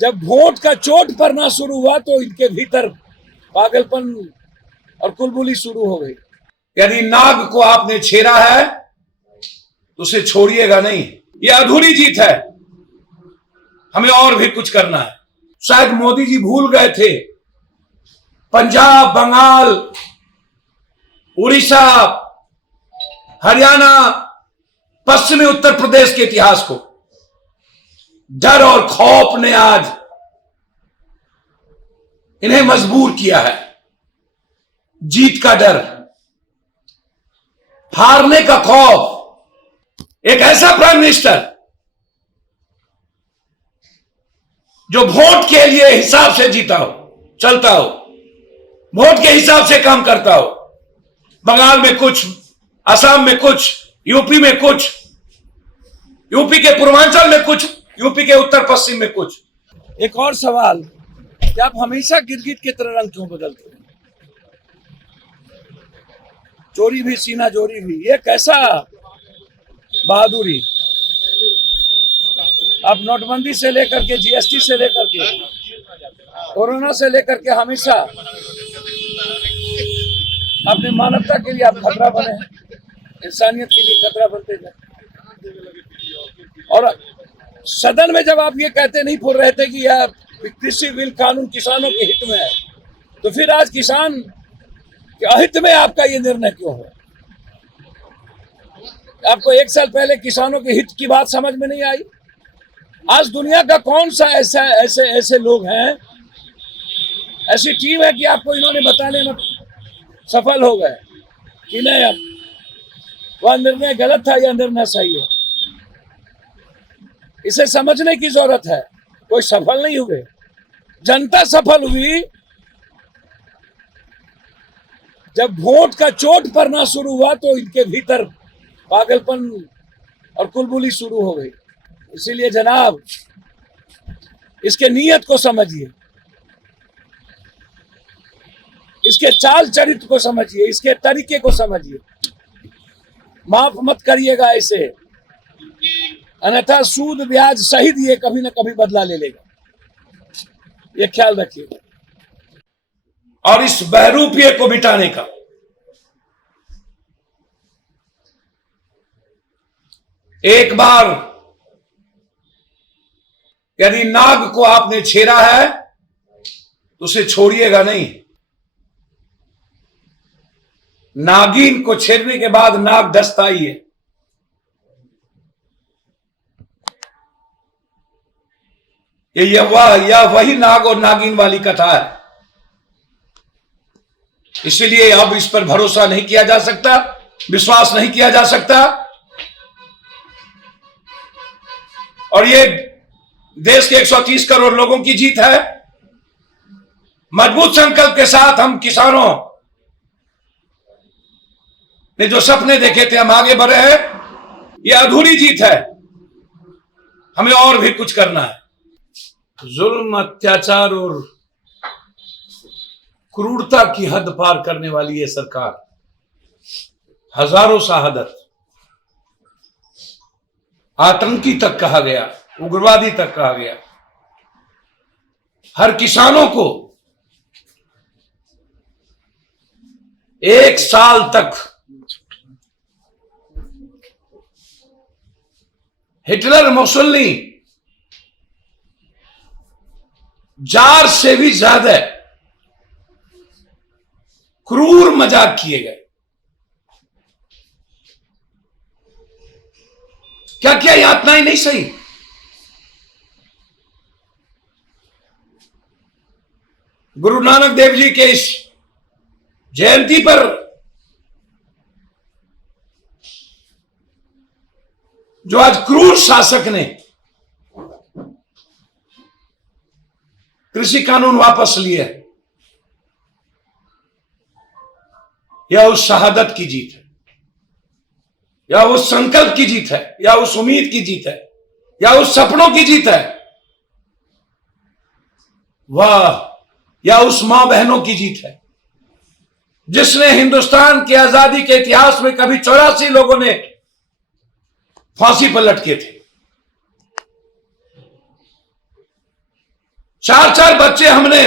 जब वोट का चोट पड़ना शुरू हुआ तो इनके भीतर पागलपन और कुलबुली शुरू हो गई। यदि नाग को आपने छेड़ा है तो उसे छोड़िएगा नहीं। यह अधूरी जीत है, हमें और भी कुछ करना है। शायद मोदी जी भूल गए थे पंजाब, बंगाल, उड़ीसा, हरियाणा, पश्चिमी उत्तर प्रदेश के इतिहास को। डर और खौफ ने आज इन्हें मजबूर किया है। जीत का डर, हारने का खौफ। एक ऐसा प्राइम मिनिस्टर जो वोट के लिए हिसाब से जीता हो, चलता हो, वोट के हिसाब से काम करता हो। बंगाल में कुछ, असम में कुछ, यूपी में कुछ, यूपी के पूर्वांचल में कुछ, यूपी के उत्तर पश्चिम में कुछ। एक और सवाल कि आप हमेशा गिरगिट की तरह रंग क्यों बदलते हैं? चोरी भी सीना जोरी भी, ये कैसा बहादुरी? आप नोटबंदी से लेकर के, जीएसटी से लेकर के, कोरोना से लेकर के हमेशा अपनी मानवता के लिए आप खतरा बने हैं, इंसानियत के लिए खतरा बनते जाए। और सदन में जब आप ये कहते नहीं बोल रहे थे कि यह कृषि बिल कानून किसानों के हित में है, तो फिर आज किसान के अहित में आपका ये निर्णय क्यों है? आपको एक साल पहले किसानों के हित की बात समझ में नहीं आई? आज दुनिया का कौन सा ऐसे लोग हैं, ऐसी टीम है कि आपको इन्होंने बताने में सफल हो गए कि नहीं अब वह निर्णय गलत था या निर्णय सही है? इसे समझने की जरूरत है। कोई सफल नहीं हुए, जनता सफल हुई जब वोट का चोट पड़ना शुरू हुआ तो इनके भीतर पागलपन और कुलबुली शुरू हो गई। इसीलिए जनाब, इसके नीयत को समझिए, इसके चाल चरित्र को समझिए, इसके तरीके को समझिए। माफ मत करिएगा इसे, अन्यथा सूद ब्याज सही दिए कभी ना कभी बदला ले लेगा, ये ख्याल रखिएगा। और इस बहरूपिये को मिटाने का एक बार यदि नाग को आपने छेड़ा है तो उसे छोड़िएगा नहीं। नागिन को छेड़ने के बाद नाग डसता ही है। यह वही नाग और नागिन वाली कथा है। इसलिए अब इस पर भरोसा नहीं किया जा सकता, विश्वास नहीं किया जा सकता। और ये देश के 130 करोड़ लोगों की जीत है। मजबूत संकल्प के साथ हम किसानों ने जो सपने देखे थे, हम आगे बढ़े हैं। यह अधूरी जीत है, हमें और भी कुछ करना है। जुल्म, अत्याचार और क्रूरता की हद पार करने वाली ये सरकार, हजारों शहादत, आतंकी तक कहा गया, उग्रवादी तक कहा गया, हर किसानों को 1 साल तक हिटलर, मुसोलिनी, जार से भी ज्यादा क्रूर मजाक किए गए। क्या क्या यातनाएं नहीं सही? गुरु नानक देव जी के इस जयंती पर जो आज क्रूर शासक ने कृषि कानून वापस लिए, यह उस शहादत की जीत है, या उस संकल्प की जीत है, या उस उम्मीद की जीत है, या उस सपनों की जीत है, वह या उस मां बहनों की जीत है जिसने हिंदुस्तान की आजादी के इतिहास में कभी 84 लोगों ने फांसी पर लटके थे। चार चार बच्चे हमने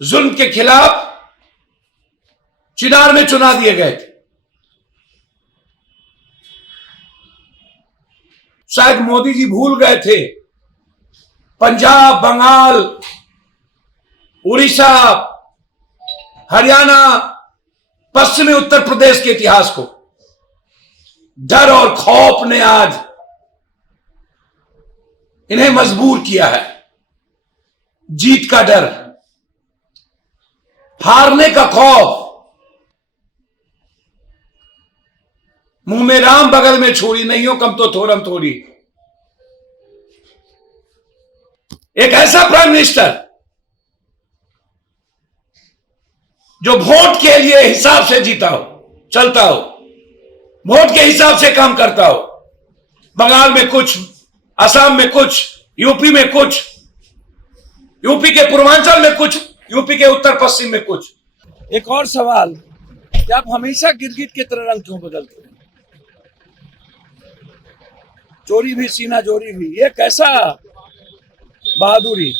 जुल्म के खिलाफ चिनार में चुना दिए गए थे। शायद मोदी जी भूल गए थे पंजाब, बंगाल, उड़ीसा, हरियाणा, पश्चिमी उत्तर प्रदेश के इतिहास को। डर और खौफ ने आज इन्हें मजबूर किया है। जीत का डर, हारने का खौफ, मुंह में राम बगल में छुरी, नहीं हो कम तो थोरम थोड़ी। एक ऐसा प्राइम मिनिस्टर जो वोट के लिए हिसाब से जीता हो, चलता हो, वोट के हिसाब से काम करता हो। बंगाल में कुछ, असम में कुछ, यूपी में कुछ, यूपी के पूर्वांचल में कुछ, यूपी के उत्तर पश्चिम में कुछ। एक और सवाल कि आप हमेशा गिरगिट की तरह रंग क्यों बदलते हैं? चोरी भी सीना जोरी भी, ये कैसा बहादुरी?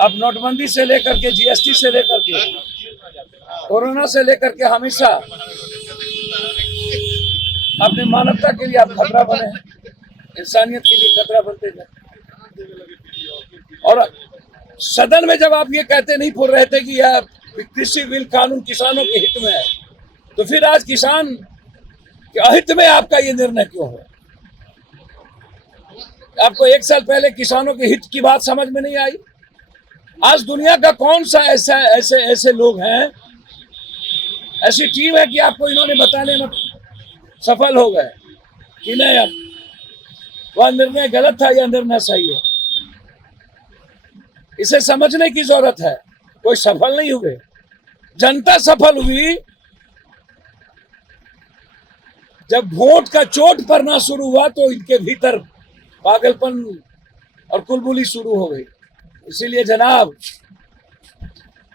आप नोटबंदी से लेकर के, जीएसटी से लेकर के, कोरोना से लेकर के हमेशा अपनी मानवता के लिए आप खतरा बने हैं, इंसानियत के लिए खतरा बनते गए। और सदन में जब आप ये कहते नहीं फुर रहे थे कि यह कृषि बिल कानून किसानों के हित में है, तो फिर आज किसान के अहित में आपका ये निर्णय क्यों है? आपको एक साल पहले किसानों के हित की बात समझ में नहीं आई? आज दुनिया का कौन सा ऐसे लोग हैं, ऐसी टीम है कि आपको इन्होंने बताने में सफल हो गए कि नहीं अब वह निर्णय गलत था या निर्णय सही है? इसे समझने की जरूरत है। कोई सफल नहीं हुए, जनता सफल हुई जब वोट का चोट पड़ना शुरू हुआ, तो इनके भीतर पागलपन और कुलबुली शुरू हो गई। इसीलिए जनाब,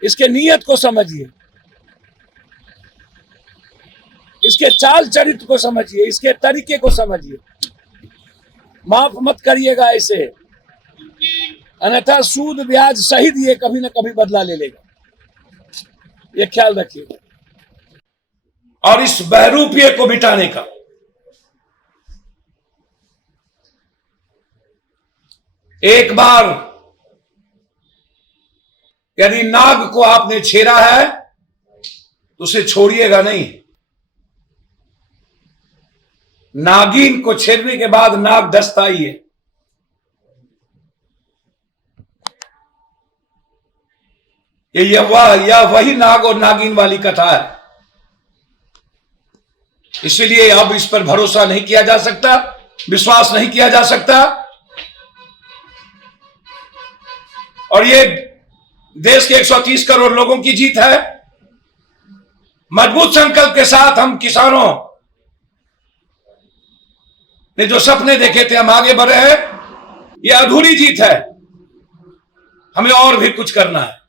इसके नीयत को समझिए, इसके चाल चरित्र को समझिए, इसके तरीके को समझिए। माफ मत करिएगा ऐसे, अन्यथा सूद ब्याज सहित ये कभी ना कभी बदला ले लेगा, ये ख्याल रखिएगा। और इस बहरूपिये को मिटाने का एक बार यदि नाग को आपने छेड़ा है तो उसे छोड़िएगा नहीं। नागिन को छेड़ने के बाद नाग डसता ही है। यह वही नाग और नागिन वाली कथा है। इसलिए अब इस पर भरोसा नहीं किया जा सकता, विश्वास नहीं किया जा सकता। और ये देश के 130 करोड़ लोगों की जीत है। मजबूत संकल्प के साथ हम किसानों ने जो सपने देखे थे, हम आगे बढ़े हैं। यह अधूरी जीत है, हमें और भी कुछ करना है।